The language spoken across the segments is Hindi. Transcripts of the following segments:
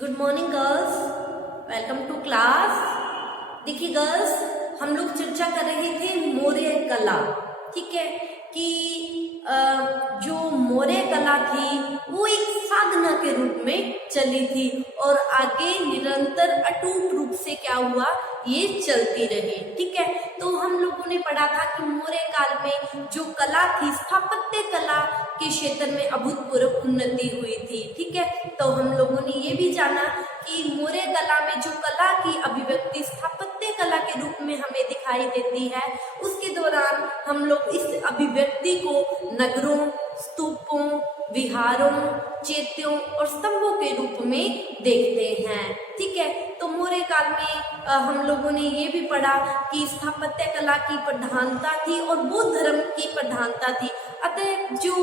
Good morning girls, welcome to class. देखिए गर्ल्स, हम लोग चर्चा कर रहे थे मौर्य कला। ठीक है कि जो मौर्य कला थी वो एक साधना के रूप में चली थी और आगे निरंतर अटूट रूप से क्या हुआ, ये चलती रही। ठीक है, तो हम लोगों ने पढ़ा था कि मौर्य काल में जो कला थी, स्थापत्य कला के क्षेत्र में अभूतपूर्व उन्नति हुई थी। ठीक है, तो हम लोगों ने ये भी जाना कि मौर्य कला में जो कला की अभिव्यक्ति स्थापत्य कला के रूप में हमें दिखाई देती है, उसके दौरान हम लोग इस अभिव्यक्ति को नगरों, स्तूपों, विहारों, चैत्यों और स्तंभों के रूप में देखते हैं। ठीक है, तो मौर्य काल में हम लोगों ने ये भी पढ़ा कि स्थापत्य कला की प्रधानता थी और बौद्ध धर्म की प्रधानता थी। अतः जो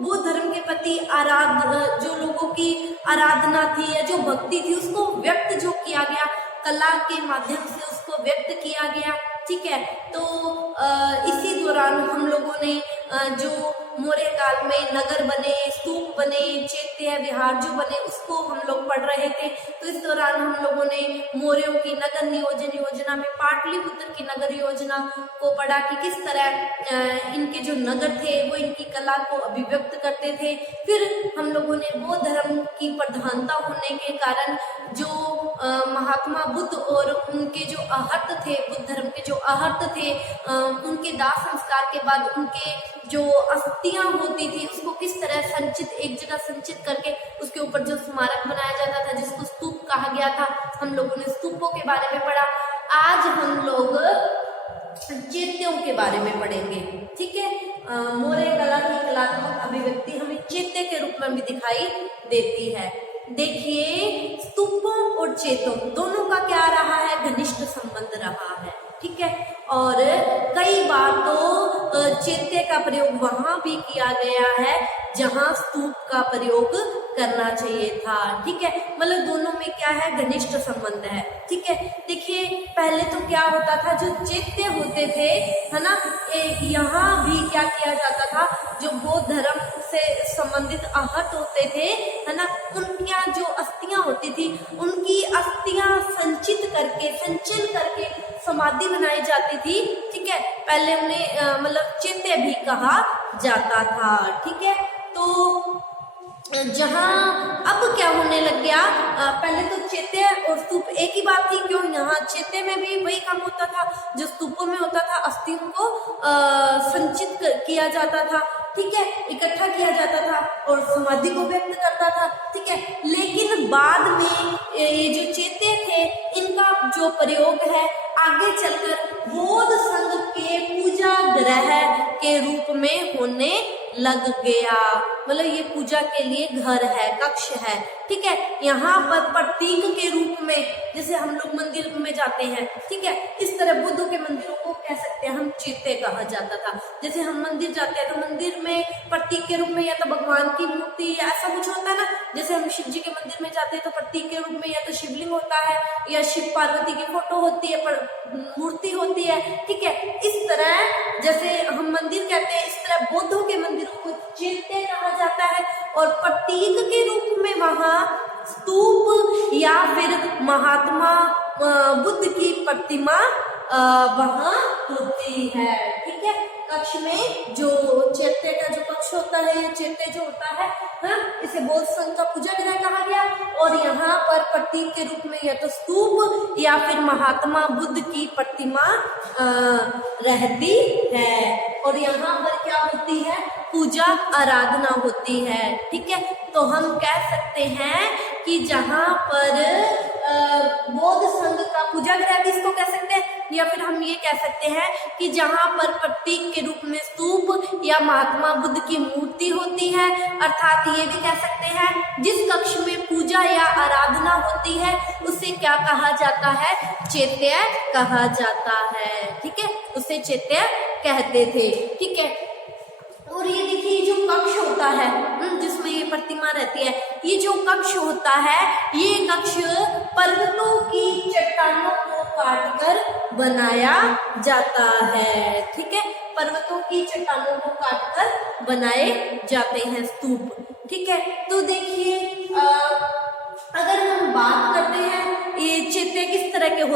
बौद्ध धर्म के प्रति जो लोगों की आराधना थी या जो भक्ति थी, उसको व्यक्त जो किया गया, कला के माध्यम से उसको व्यक्त किया गया। ठीक है, तो इसी दौरान हम लोगों ने जो मौर्य काल में नगर बने, स्तूप बने, चैत्य विहार जो बने, उसको हम लोग पढ़ रहे थे। तो इस दौरान हम लोगों ने मौर्यों की नगर नियोजन योजना में पाटलिपुत्र की नगर योजना को पढ़ा कि किस तरह इनके जो नगर थे वो इनकी कला को अभिव्यक्त करते थे। फिर हम लोगों ने बौद्ध धर्म की प्रधानता होने के कारण जो महात्मा बुद्ध और उनके जो आहत थे, बुद्ध धर्म के जो आहत थे, उनके दाह संस्कार के बाद उनके जो अस्थियां होती थी उसको किस तरह संचित, एक जगह संचित करके उसके ऊपर जो स्मारक बनाया जाता था जिसको स्तूप कहा गया था, हम लोगों ने स्तूपों के बारे में पढ़ा। आज हम लोग चैत्यों के बारे में पढ़ेंगे। ठीक है, मौर्य कला की कलात्मक अभिव्यक्ति हमें चैत्य के रूप में भी दिखाई देती है। देखिए, स्तूपों और चैत्यों दोनों का क्या रहा है, घनिष्ठ संबंध रहा है। ठीक है, और कई बार तो चैत्य का प्रयोग वहां भी किया गया है जहां स्तूप का प्रयोग करना चाहिए था। ठीक है, मतलब दोनों में क्या है, घनिष्ठ संबंध है। ठीक है, देखिए पहले तो क्या होता था, जो चैत्य होते थे, है ना, यहाँ भी क्या किया जाता था, जो बौद्ध धर्म से संबंधित आहत होते थे, है ना, उनकी जो अस्थियां होती थी, उनकी अस्थियां संचित करके, संचय करके समाधि बनाई जाती थी। ठीक है, पहले उन्हें मतलब चैत्य भी कहा जाता था। ठीक है, तो जहाँ अब क्या होने लग गया, पहले तो चैत्य और स्तूप एक ही बात थी। क्यों, यहाँ चैत्य में भी वही काम होता था जो स्तूपों में होता था, अस्थियों को संचित किया जाता था। ठीक है, इकट्ठा किया जाता था और समाधि को व्यक्त करता था। ठीक है, लेकिन बाद में ये जो चैत्य थे, इनका जो प्रयोग है आगे चलकर बौद्ध संघ के पूजा ग्रह के रूप में होने लग गया। मतलब ये पूजा के लिए घर है, कक्ष है। ठीक है, यहाँ पर प्रतीक के रूप में, जैसे हम लोग मंदिर में जाते हैं, ठीक है, इस तरह बुद्ध के मंदिरों को कह सकते हैं हम, चैत्य कहा जाता था। जैसे हम मंदिर जाते हैं तो मंदिर में प्रतीक के रूप में या तो भगवान की मूर्ति या ऐसा कुछ होता है ना, जैसे हम शिव जी के मंदिर में जाते हैं तो प्रतीक के रूप में या तो शिवलिंग होता है या शिव पार्वती की फोटो होती है, पर मूर्ति होती है। ठीक है, इस तरह जैसे हम मंदिर कहते हैं, इस तरह बौद्धों के मंदिरों को चैत्य कहा जाता है और प्रतीक के रूप में वहां स्तूप या फिर महात्मा बुद्ध की प्रतिमा वहां होती है। ठीक है, कक्ष में जो चैत्य का जो कक्ष होता है, ये चैत्य जो होता है, इसे बौद्ध संघ का पूजा गृह कहा गया। और यहाँ पर प्रतीक के रूप में या तो स्तूप या फिर महात्मा बुद्ध की प्रतिमा रहती है और यहाँ पर क्या होती है, पूजा आराधना होती है। ठीक है, तो हम कह सकते हैं कि जहाँ पर बौद्ध संघ का पूजा गृह भी इसको कह सकते हैं, या फिर हम ये कह सकते हैं कि जहाँ पर प्रतीक के रूप में स्तूप या महात्मा बुद्ध की मूर्ति होती है, अर्थात ये भी कह सकते हैं जिस कक्ष में पूजा या आराधना होती है उसे क्या कहा जाता है, चैत्य कहा जाता है। ठीक है, उसे चैत्य कहते थे। ठीक है, और ये देखिए जो कक्ष होता है जिसमें ये प्रतिमा रहती है, ये जो कक्ष होता है, ये कक्ष पर्वतों की चट्टानों को काटकर बनाया जाता है। ठीक है, पर्वतों की चट्टानों को काटकर बनाए जाते हैं स्तूप। ठीक है, तो देखिए अगर हम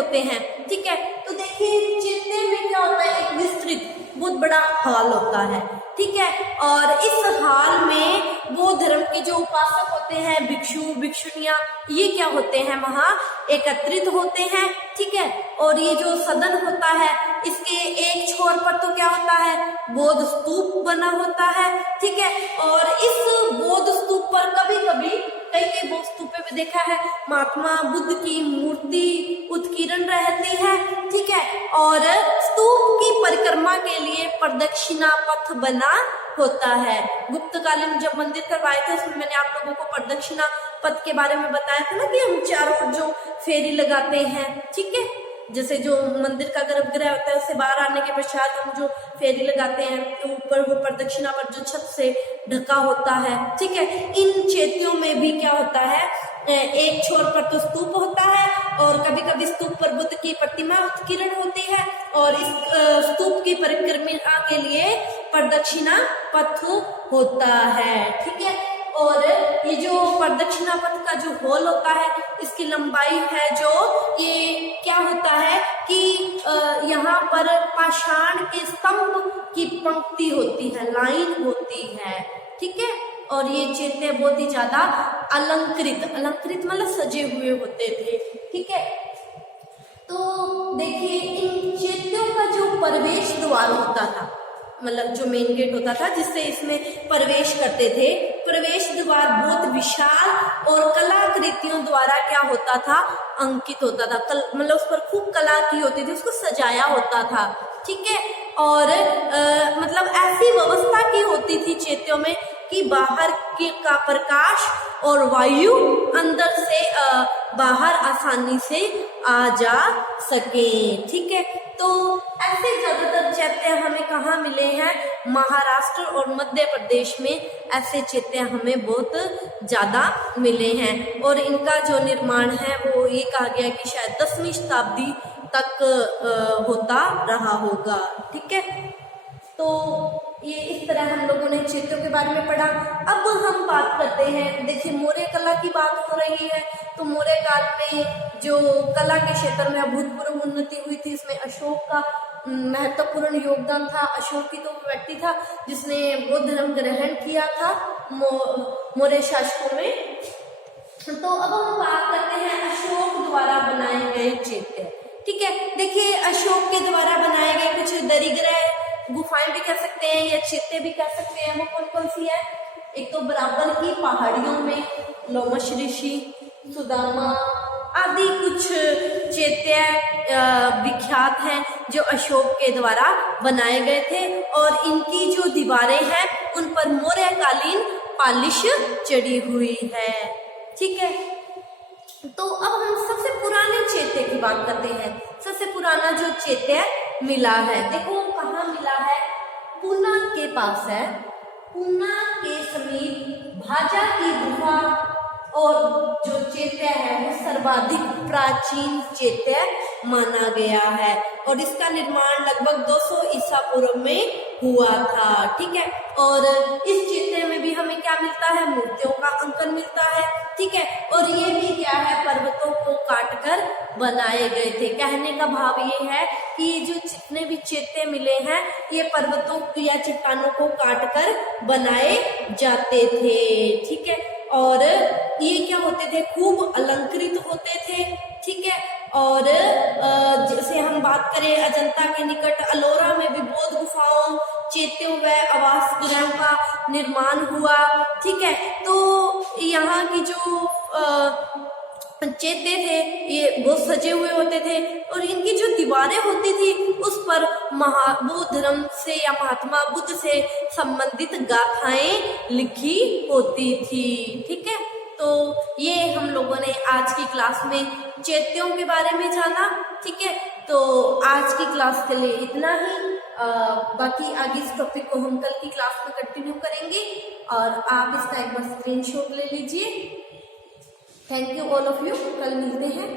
होते हैं, ठीक है। तो देखिए चैत्य में क्या होता है, एक विस्तृत बहुत बड़ा हॉल होता है, ठीक है। और इस हॉल में बौद्ध धर्म के जो उपासक होते हैं, भिक्षु भिक्षुनियां, ये क्या होते हैं, वहां एकत्रित होते हैं, ठीक है। और ये जो सदन होता है, इसके एक छोर पर तो क्या होता है, बौद्ध स्तूप बना होता है, ठीक है। और इस बौद्ध स्तूप पर कभी कभी कई बौद्ध स्तूपों में देखा है महात्मा बुद्ध की मूर्ति उत्कीर्ण रहती है, ठीक है। और स्तूप की परिक्रमा के लिए प्रदक्षिणा पथ बना होता है। गुप्तकालीन जब मंदिर करवाए थे उसमें मैंने आप लोगों को प्रदक्षिणा पथ के बारे में बताया था ना, कि हम चारों ओर जो फेरी लगाते हैं, ठीक है। जैसे जो मंदिर का गर्भगृह होता है उससे बाहर आने के पश्चात हम जो फेरी लगाते हैं, तो ऊपर वो प्रदक्षिणा पर जो छत से ढका होता है, ठीक है। इन चैत्यों में भी क्या होता है, एक छोर पर तो स्तूप होता है और कभी कभी स्तूप पर बुद्ध की प्रतिमा उत्कीर्ण होती है, और इस स्तूप की परिक्रमा के लिए प्रदक्षिणा पथ होता है, ठीक है। और ये जो प्रदक्षिणा पथ का जो हॉल होता है, इसकी लंबाई है जो, ये क्या होता है कि यहाँ पर पाषाण के स्तंभ की पंक्ति होती है, लाइन होती है, ठीक है। और ये चैत्य बहुत ही ज्यादा अलंकृत मतलब सजे हुए होते थे, ठीक है। तो देखिए इन चैत्यों का जो प्रवेश द्वार होता था, मतलब जो मेन गेट होता था जिससे इसमें प्रवेश करते थे, प्रवेश द्वार बहुत विशाल और कलाकृतियों द्वारा क्या होता था, अंकित होता था। मतलब उस पर खूब कला की होती थी, उसको सजाया होता था, ठीक है। और मतलब ऐसी व्यवस्था की होती थी चैत्यों में कि बाहर का प्रकाश और वायु अंदर से बाहर आसानी से आ जा सके, ठीक है। तो ऐसे ज्यादातर चैत्य हमें कहाँ मिले हैं, महाराष्ट्र और मध्य प्रदेश में ऐसे चैत्य हमें बहुत ज्यादा मिले हैं। और इनका जो निर्माण है वो ये कहा गया कि शायद 10वीं शताब्दी तक होता रहा होगा, ठीक है। तो ये इस तरह हम लोगों ने चैत्यों के बारे में पढ़ा। अब हम बात करते हैं, देखिए मौर्य कला की बात हो रही है, तो मौर्य काल में जो कला के क्षेत्र में अभूतपूर्व उन्नति हुई थी, इसमें अशोक का महत्वपूर्ण योगदान था। अशोक ही तो वो व्यक्ति था जिसने बौद्ध धर्म ग्रहण किया था मौर्य शासकों में। तो अब हम बात करते हैं अशोक द्वारा बनाए गए चैत्य, ठीक है। देखिए अशोक के द्वारा बनाए गए कुछ दरिग्रह गुफाएं भी कह सकते हैं या चैत्य भी कह सकते हैं, वो कौन कौन सी है। एक तो बराबर की पहाड़ियों में लोमश ऋषि, सुदामा आदि कुछ चैत्य विख्यात हैं जो अशोक के द्वारा बनाए गए थे, और इनकी जो दीवारें हैं उन पर मौर्यकालीन पालिश चढ़ी हुई है, ठीक है। तो अब हम सबसे पुराने चैत्य की बात करते हैं। सबसे पुराना जो चैत्य मिला है, देखो कहाँ मिला है, पूना के पास है। पूना के समीप भाजा की गुफा, और जो चैत्य है वो सर्वाधिक प्राचीन चैत्य माना गया है, और इसका निर्माण लगभग 200 ईसा पूर्व में हुआ था, ठीक है। और इस चैत्य में भी हमें क्या मिलता है, मूर्तियों का अंकन मिलता है, ठीक है। और ये भी क्या है, पर्वतों को काटकर बनाए गए थे। कहने का भाव ये है कि जो जितने भी चैत्य मिले हैं ये पर्वतों या चट्टानों को काटकर बनाए जाते थे, ठीक है। और ये क्या होते थे, खूब अलंकृत होते थे, ठीक है। और जैसे हम बात करें अजंता के निकट अलोरा में भी बौद्ध गुफाओं, चैत्यों व आवास गृह का निर्माण हुआ, ठीक है। तो यहाँ की जो चैत्य थे ये बहुत सजे हुए होते थे, और इनकी जो दीवारें होती थी उस पर बौद्ध धर्म से या महात्मा बुद्ध से संबंधित गाथाएं लिखी होती थी, ठीक है। तो ये हम लोगों ने आज की क्लास में चैत्यों के बारे में जाना, ठीक है। तो आज की क्लास के लिए इतना ही। बाकी आगे इस टॉपिक को हम कल की क्लास में कंटिन्यू करेंगे, और आप इसका एक बार स्क्रीनशॉट ले लीजिए। Thank you all of you, कल मिलते हैं।